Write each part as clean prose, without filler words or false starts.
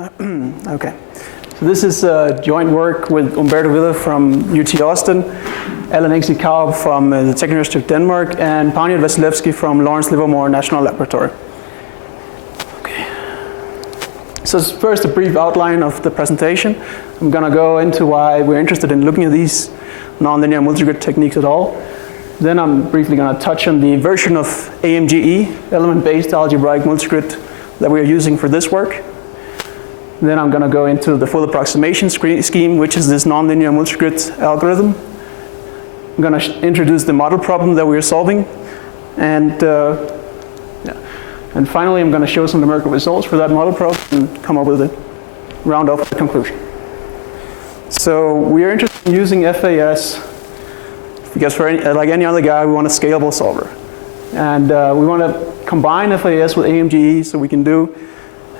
Okay, so this is joint work with Umberto Villa from UT Austin, AMGe Coarse from the Tech University of Denmark, and Pania Vasilevsky from Lawrence Livermore National Laboratory. Okay. So first, a brief outline of the presentation. I'm going to go into why we're interested in looking at these nonlinear multigrid techniques at all. Then I'm briefly going to touch on the version of AMGe, element-based algebraic multigrid, that we are using for this work. Then I'm going to go into the full approximation scheme, which is this nonlinear multigrid algorithm. I'm going to introduce the model problem that we are solving. And finally, I'm going to show some numerical results for that model problem and come up with a round off the conclusion. So we are interested in using FAS because like any other guy, we want a scalable solver. And we want to combine FAS with AMGe so we can do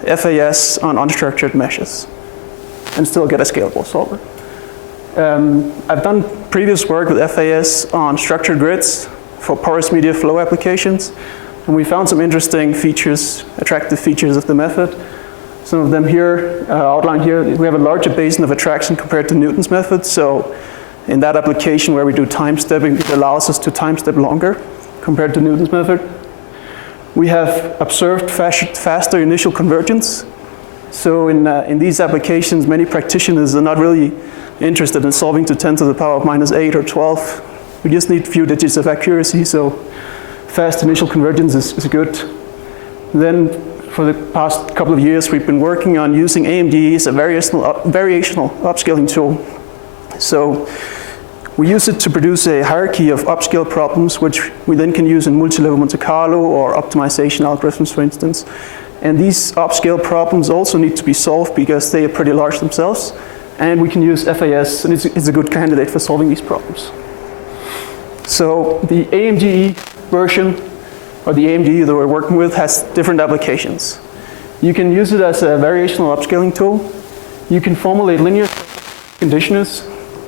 FAS on unstructured meshes and still get a scalable solver. I've done previous work with FAS on structured grids for porous media flow applications, and we found some interesting features, attractive features of the method. Some of them here, outlined here. We have a larger basin of attraction compared to Newton's method, so in that application where we do time stepping, it allows us to time step longer compared to Newton's method. We have observed faster initial convergence. So in these applications, many practitioners are not really interested in solving to 10 to the power of minus 8 or 12. We just need a few digits of accuracy, so fast initial convergence is good. Then for the past couple of years, we've been working on using AMGe as a variational upscaling tool. So we use it to produce a hierarchy of upscale problems, which we then can use in multilevel Monte Carlo or optimization algorithms, for instance. And these upscale problems also need to be solved because they are pretty large themselves. And we can use FAS, and it's a good candidate for solving these problems. So the AMGe version, or the AMGe that we're working with, has different applications. You can use it as a variational upscaling tool. You can formulate linear conditioners.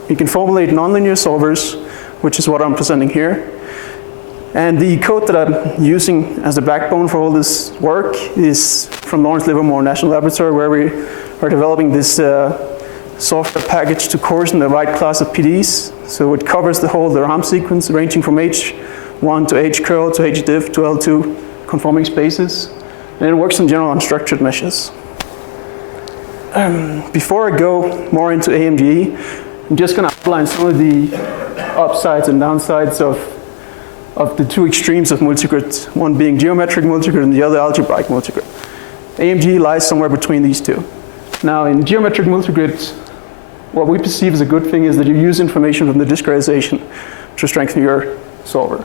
You can formulate nonlinear solvers, which is what I'm presenting here. And the code that I'm using as the backbone for all this work is from Lawrence Livermore National Laboratory, where we are developing this software package to coarsen the right class of PDs. So it covers the whole RAM sequence, ranging from H1 to H-curl to HDiv to L2 conforming spaces. And it works in general on structured meshes. Before I go more into AMGe, I'm just going to outline some of the upsides and downsides of the two extremes of multigrid, one being geometric multigrid and the other algebraic multigrid. AMGe lies somewhere between these two. Now, in geometric multigrid, what we perceive as a good thing is that you use information from the discretization to strengthen your solver.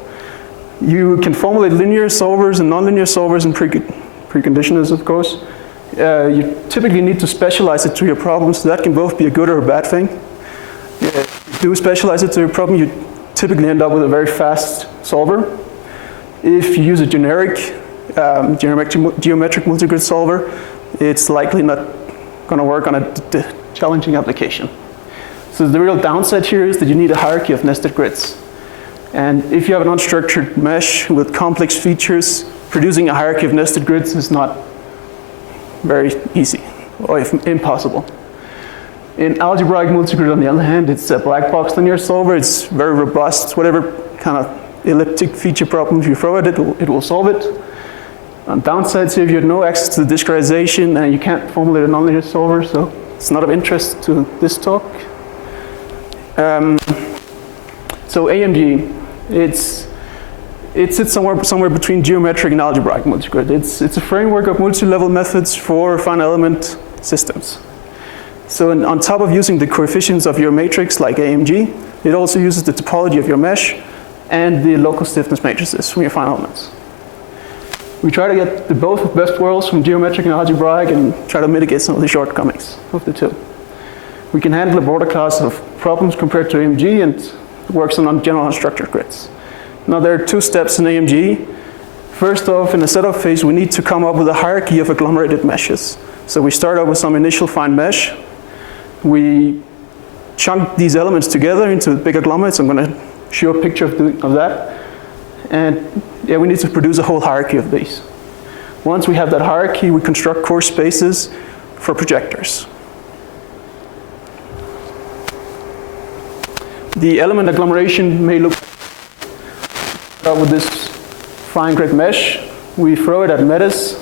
You can formulate linear solvers and nonlinear solvers and preconditioners, of course. You typically need to specialize it to your problem, so that can both be a good or a bad thing. If you do specialize it to your problem, you typically end up with a very fast solver. If you use a generic geometric multigrid solver, it's likely not going to work on a challenging application. So the real downside here is that you need a hierarchy of nested grids. And if you have an unstructured mesh with complex features, producing a hierarchy of nested grids is not very easy, or impossible. In algebraic multigrid, on the other hand, it's a black box linear solver. It's very robust. Whatever kind of elliptic feature problems you throw at it, it will solve it. On downsides here, you have no access to the discretization, and you can't formulate a nonlinear solver, so it's not of interest to this talk. So AMGe, it sits somewhere between geometric and algebraic multigrid. It's a framework of multi-level methods for finite element systems. So on top of using the coefficients of your matrix like AMGe, it also uses the topology of your mesh and the local stiffness matrices from your finite elements. We try to get the both of best worlds from geometric and algebraic and try to mitigate some of the shortcomings of the two. We can handle a broader class of problems compared to AMGe, and it works on general unstructured grids. Now there are two steps in AMGe. First off, in the setup phase, we need to come up with a hierarchy of agglomerated meshes. So we start out with some initial fine mesh. We chunk these elements together into big agglomerates. I'm going to show a picture of that. And yeah, we need to produce a whole hierarchy of these. Once we have that hierarchy, we construct coarse spaces for projectors. The element agglomeration may look with this fine grid mesh. We throw it at metas,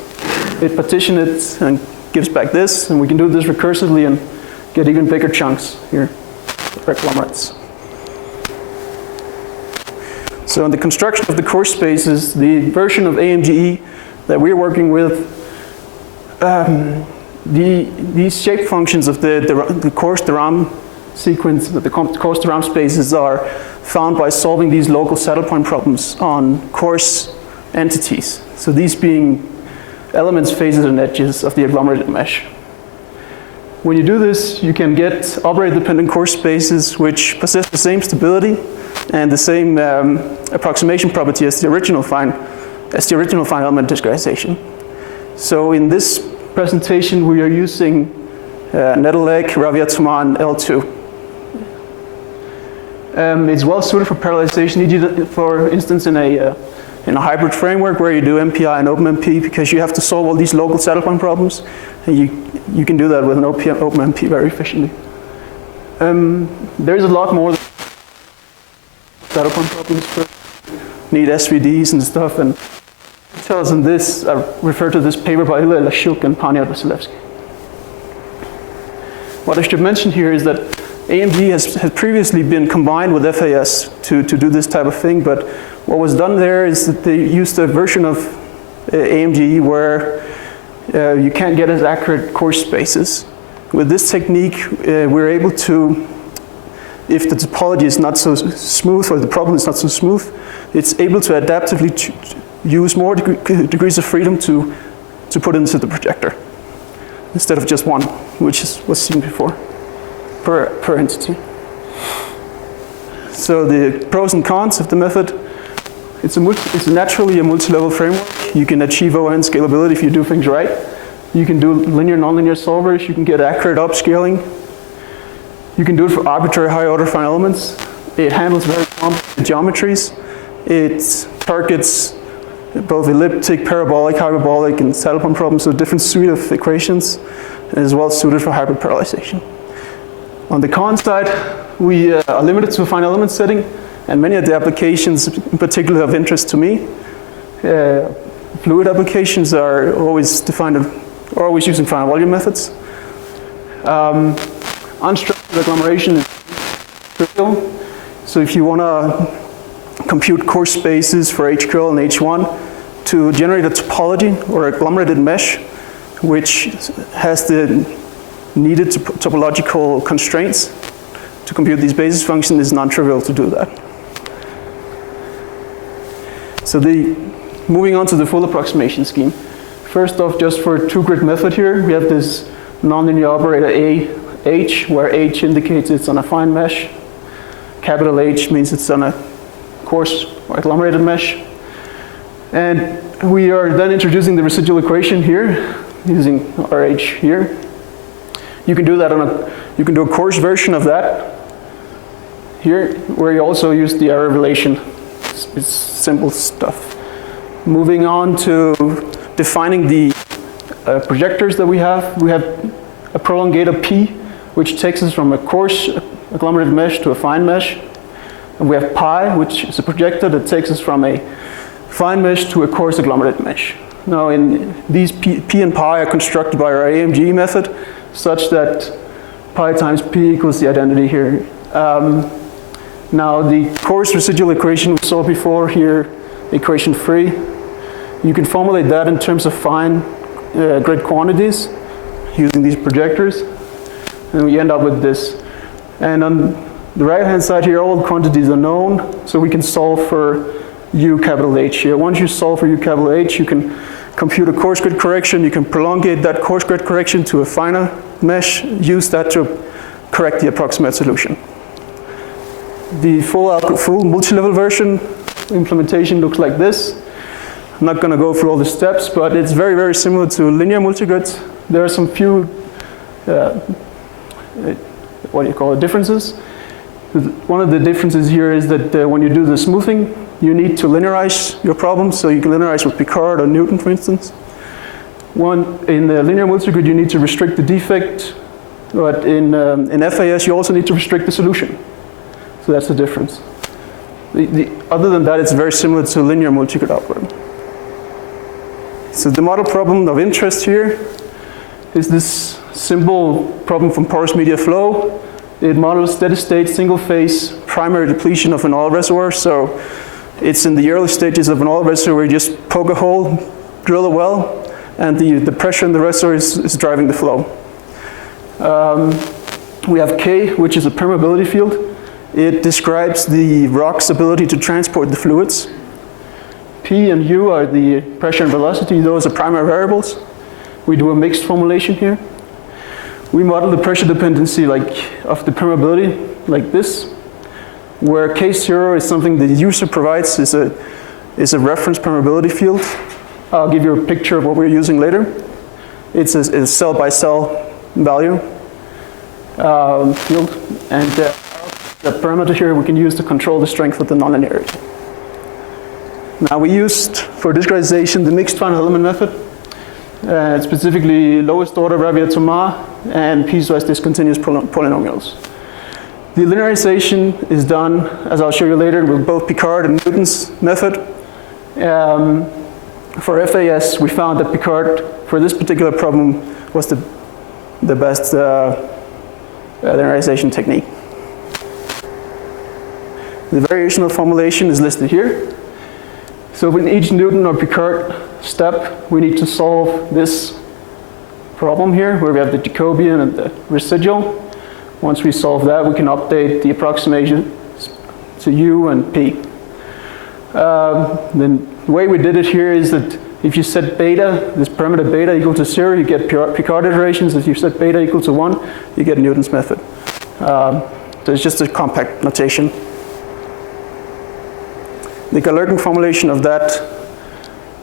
it partitions it and gives back this, and we can do this recursively and get even bigger chunks here for agglomerates. So in the construction of the coarse spaces, the version of AMGe that we're working with, these shape functions of the coarse de Rham sequence, the coarse de Rham spaces are found by solving these local saddle point problems on coarse entities. So these being elements, faces, and edges of the agglomerated mesh. When you do this, you can get operator-dependent coarse spaces which possess the same stability and the same approximation property as the original fine element discretization. So in this presentation, we are using Nedelec, Raviatoma, and L2. It's well suited for parallelization, e.g. for instance in a hybrid framework where you do MPI and OpenMP, because you have to solve all these local saddle point problems, and you can do that with an OpenMP very efficiently. There's a lot more saddle point problems for need SVDs and stuff, and details in this, I refer to this paper by Ilya Lashuk and Pania Vasilevsky. What I should mention here is that AMGe has previously been combined with FAS to do this type of thing, but what was done there is that they used a version of AMGe where you can't get as accurate coarse spaces. With this technique, we're able to, if the topology is not so smooth or the problem is not so smooth, it's able to adaptively use more degrees of freedom to put into the projector instead of just one, which was seen before per entity. So the pros and cons of the method: it's naturally a multi-level framework. You can achieve ON scalability if you do things right. You can do linear nonlinear solvers. You can get accurate upscaling. You can do it for arbitrary high order fine elements. It handles very complex geometries. It targets both elliptic, parabolic, hyperbolic, and saddle point problems, so a different suite of equations, and is well suited for hybrid parallelization. On the con side, we are limited to a fine element setting, and many of the applications, in particular of interest to me, fluid applications, are always using finite volume methods. Unstructured agglomeration is trivial. So if you want to compute coarse spaces for H curl and H1 to generate a topology or agglomerated mesh, which has the needed topological constraints to compute these basis functions, is non-trivial to do that. So moving on to the full approximation scheme. First off, just for a two-grid method here, we have this nonlinear operator AH, where H indicates it's on a fine mesh. Capital H means it's on a coarse or agglomerated mesh. And we are then introducing the residual equation here, using RH here. You can do that you can do a coarse version of that here, where you also use the error relation. It's simple stuff. Moving on to defining the projectors that we have a prolongator P, which takes us from a coarse agglomerated mesh to a fine mesh. And we have pi, which is a projector that takes us from a fine mesh to a coarse agglomerated mesh. Now, these P and pi are constructed by our AMGe method, such that pi times P equals the identity here. Now, the coarse residual equation we saw before here, equation 3, you can formulate that in terms of fine grid quantities using these projectors, and we end up with this. And on the right-hand side here, all the quantities are known, so we can solve for U capital H here. Once you solve for U capital H, you can compute a coarse grid correction. You can prolongate that coarse grid correction to a finer mesh, use that to correct the approximate solution. The full multi-level version implementation looks like this. I'm not going to go through all the steps, but it's very, very similar to linear multigrids. There are some few differences. One of the differences here is that when you do the smoothing, you need to linearize your problem, so you can linearize with Picard or Newton, for instance. One, in the linear multigrid, you need to restrict the defect, but in FAS, you also need to restrict the solution. So that's the difference. Other than that, it's very similar to linear multigrid algorithm. So the model problem of interest here is this simple problem from porous media flow. It models steady-state, single-phase primary depletion of an oil reservoir. So it's in the early stages of an oil reservoir. You just poke a hole, drill a well, and the pressure in the reservoir is driving the flow. We have K, which is a permeability field. It describes the rock's ability to transport the fluids. P and U are the pressure and velocity. Those are primary variables. We do a mixed formulation here. We model the pressure dependency of the permeability like this, where K0 is something the user provides, is a reference permeability field. I'll give you a picture of what we're using later. It's a cell-by-cell value field, and the parameter here we can use to control the strength of the nonlinearity. Now we used, for discretization, the mixed finite element method, specifically lowest order Rabiot-Tomar and piecewise discontinuous polynomials. The linearization is done, as I'll show you later, with both Picard and Newton's method. For FAS, we found that Picard, for this particular problem, was the best linearization technique. The variational formulation is listed here. So in each Newton or Picard step, we need to solve this problem here, where we have the Jacobian and the residual. Once we solve that, we can update the approximation to U and P. Then the way we did it here is that if you set beta, this parameter beta equal to 0, you get Picard iterations. If you set beta equal to 1, you get Newton's method. So it's just a compact notation. The Galerkin formulation of that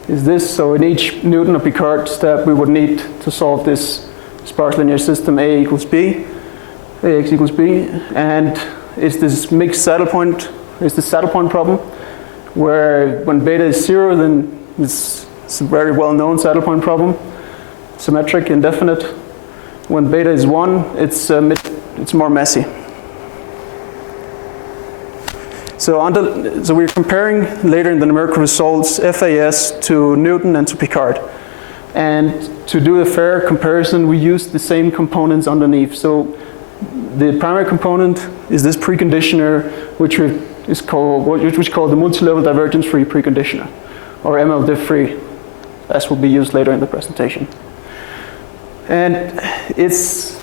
is this. So in each Newton or Picard step, we would need to solve this sparse linear system A equals B, AX equals B, and it's this mixed saddle point, it's the saddle point problem, where when beta is 0, then it's a very well-known saddle point problem, symmetric, indefinite. When beta is 1, it's more messy. So we're comparing later in the numerical results FAS to Newton and to Picard. And to do a fair comparison, we used the same components underneath. So the primary component is this preconditioner, which is called the multilevel divergence-free preconditioner, or MLDiff-free, as will be used later in the presentation. And it's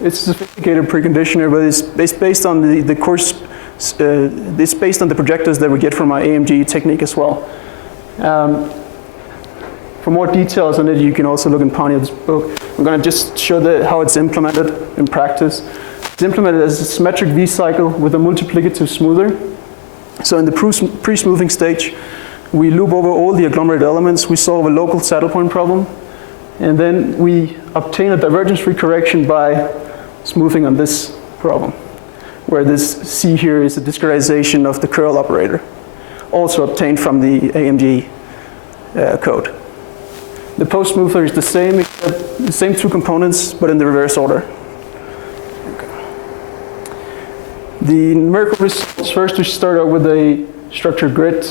a sophisticated preconditioner, but it's based on the course. It's based on the projectors that we get from our AMGe technique as well. For more details on it, you can also look in Panyard's book. I'm going to just show how it's implemented in practice. It's implemented as a symmetric V-cycle with a multiplicative smoother. So in the pre-smoothing stage, we loop over all the agglomerated elements. We solve a local saddle point problem. And then we obtain a divergence-free correction by smoothing on this problem, where this C here is a discretization of the curl operator, also obtained from the AMGe code. The post-smoother is the same, except the same two components, but in the reverse order. Okay. The numerical results, first we start out with a structured grid.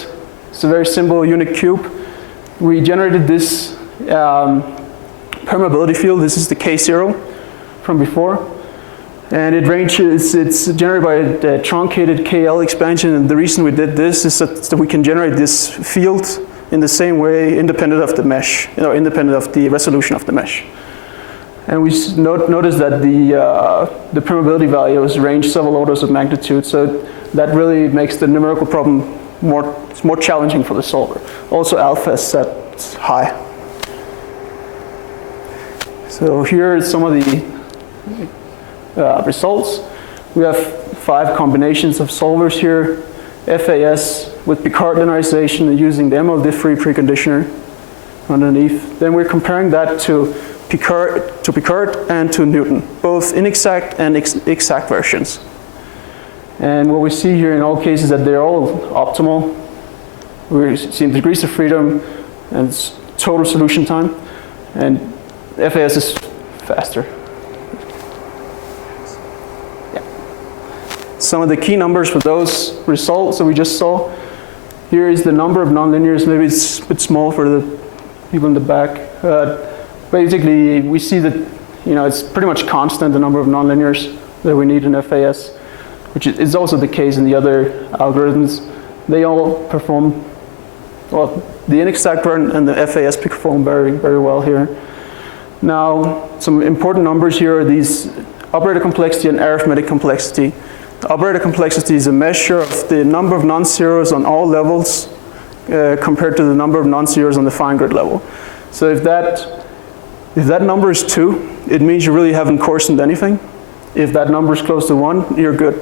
It's a very simple unit cube. We generated this permeability field. This is the K0 from before. And it's generated by a truncated KL expansion. And the reason we did this is that we can generate this field in the same way, independent of the mesh, independent of the resolution of the mesh. And we notice that the permeability values range several orders of magnitude. So that really makes the numerical problem more challenging for the solver. Also, alpha is set high. So here are some of the results. We have 5 combinations of solvers here. FAS with Picard linearization using the MLDiff-free preconditioner underneath. Then we're comparing that to Picard and to Newton, both inexact and exact versions. And what we see here in all cases is that they're all optimal. We're seeing degrees of freedom and total solution time. And FAS is faster. Yeah. Some of the key numbers for those results that we just saw. Here is the number of nonlinears. Maybe it's a bit small for the people in the back. Basically, we see that it's pretty much constant, the number of nonlinears that we need in FAS, which is also the case in the other algorithms. They all perform, well, the inexact part and the FAS perform very, very well here. Now, some important numbers here are these operator complexity and arithmetic complexity. The operator complexity is a measure of the number of non-zeros on all levels compared to the number of non-zeros on the fine grid level. So if that number is 2, it means you really haven't coarsened anything. If that number is close to 1, you're good.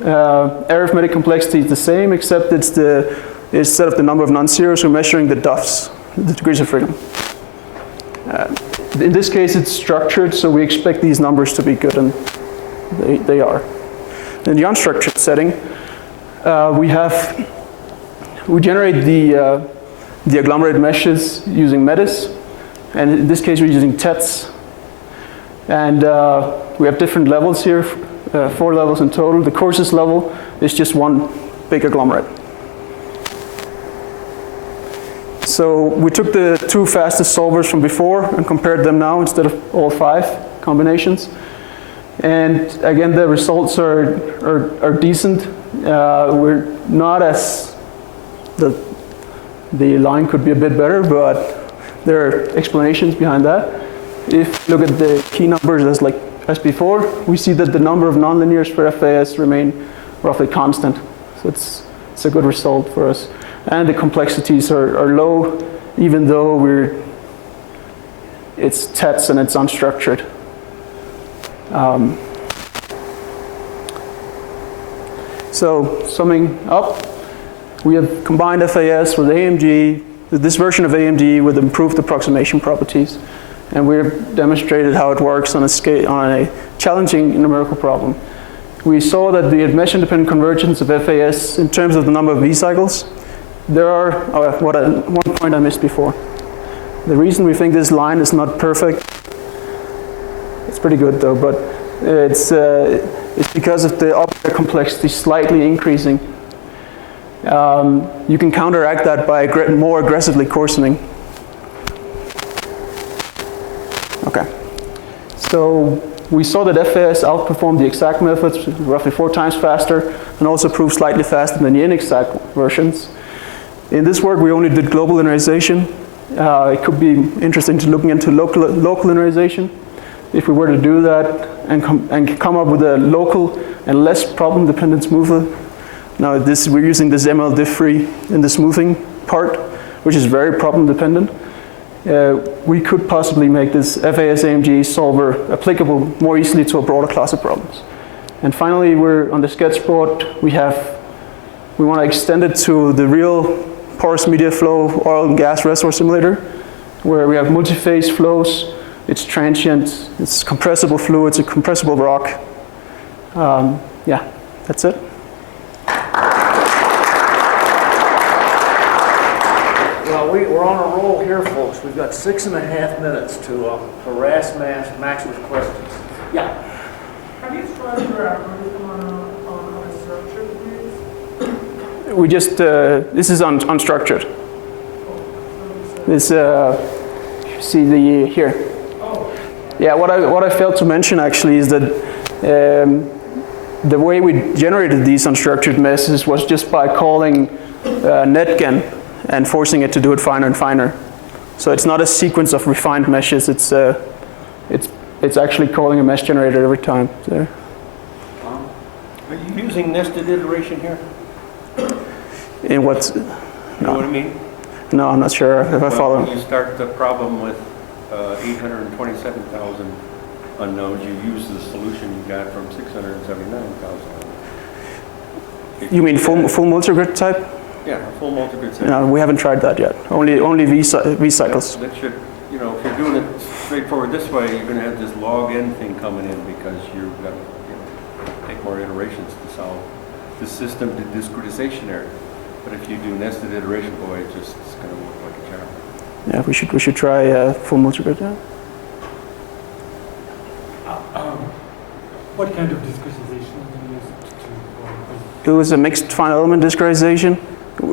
Arithmetic complexity is the same, except instead of the number of non-zeros, we're measuring the DUFs, the degrees of freedom. In this case, it's structured, so we expect these numbers to be good, and they are. In the unstructured setting, we generate the agglomerated meshes using METIS, and in this case, we're using TETs. And we have different levels here, 4 levels in total. The coarsest level is just one big agglomerate. So we took the 2 fastest solvers from before and compared them now instead of all 5 combinations. And again, the results are decent. We're not as, the line could be a bit better, but there are explanations behind that. If you look at the key numbers as before, we see that the number of nonlinears for FAS remain roughly constant. So it's a good result for us. And the complexities are low, even though it's TETs and it's unstructured. So summing up, we have combined FAS with AMGe, this version of AMGe with improved approximation properties. And we've demonstrated how it works on a challenging numerical problem. We saw that the mesh-independent convergence of FAS in terms of the number of V-cycles, there are, one point I missed before. The reason we think this line is not perfect, it's pretty good though, but it's because of the operator complexity slightly increasing. You can counteract that by more aggressively coarsening. Okay, so we saw that FAS outperformed the exact methods roughly 4 times faster and also proved slightly faster than the inexact versions. In this work, we only did global linearization. It could be interesting to looking into local linearization. If we were to do that and come up with a local and less problem-dependent smoother. Now we're using this ML diff-free in the smoothing part, which is very problem-dependent. We could possibly make this FAS AMGe solver applicable more easily to a broader class of problems. And finally, we're on the sketchboard. We want to extend it to the real porous media flow oil and gas reservoir simulator, where we have multi-phase flows. It's transient. It's compressible fluids. It's a compressible rock. Yeah, that's it. Well, we're on a roll here, folks. We've got 6.5 minutes to harass Max with questions. Yeah. Have you tried your algorithm on unstructured views? We just, this is unstructured. This, see here. Yeah, what I failed to mention actually is that the way we generated these unstructured meshes was just by calling netgen and forcing it to do it finer and finer. So it's not a sequence of refined meshes. It's actually calling a mesh generator every time. So. Are you using nested iteration here? In what? You know what I mean? No, I'm not sure if I follow. When you start the problem with 827,000 unknowns, you use the solution you got from 679,000. You mean full multigrid type? Yeah, full multigrid type. No, we haven't tried that yet. Only V cycles. That should, if you're doing it straightforward this way, you're going to have this log n thing coming in because you've got to take more iterations to solve the system to discretization error. But if you do nested iteration, boy, it's going to work like a charm. Yeah, we should try full multigrid. Yeah. What kind of discretization do you use to It was a mixed finite element discretization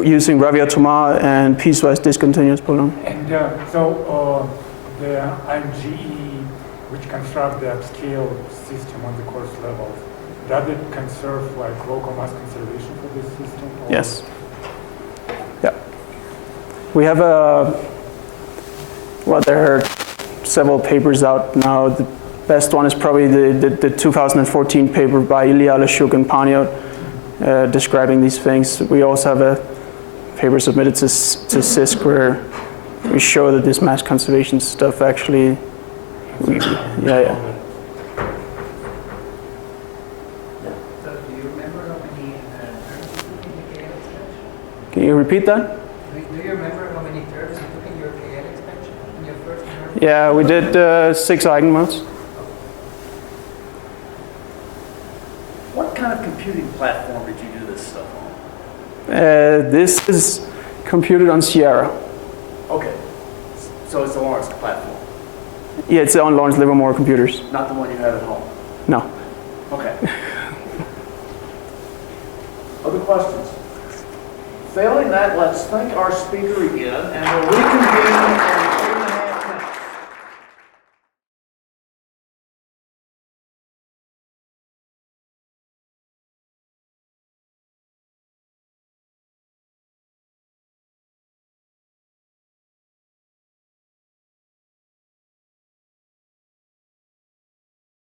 using Ravier-Tomar and piecewise discontinuous polynomial. And the AMGe, which construct the upscale system on the coarse levels, does it conserve like local mass conservation for this system? Or? Yes. Yeah. We have there are several papers out now. The best one is probably the 2014 paper by Ilya Leshuk and Paniot describing these things. We also have a paper submitted to CISC where we show that this mass conservation stuff actually, yeah. So do you remember how many terms you took in your KL expansion? Can you repeat that? Do you remember how many terms you took in your KL expansion in your first numerical? Yeah, we did 6 eigenmodes. What kind of computing platform did you do this stuff on? This is computed on Sierra. Okay, so it's the Lawrence platform, Yeah, it's on Lawrence Livermore computers. not the one you have at home. No. Okay. Other questions? Failing that, let's thank our speaker again, and we'll reconvene in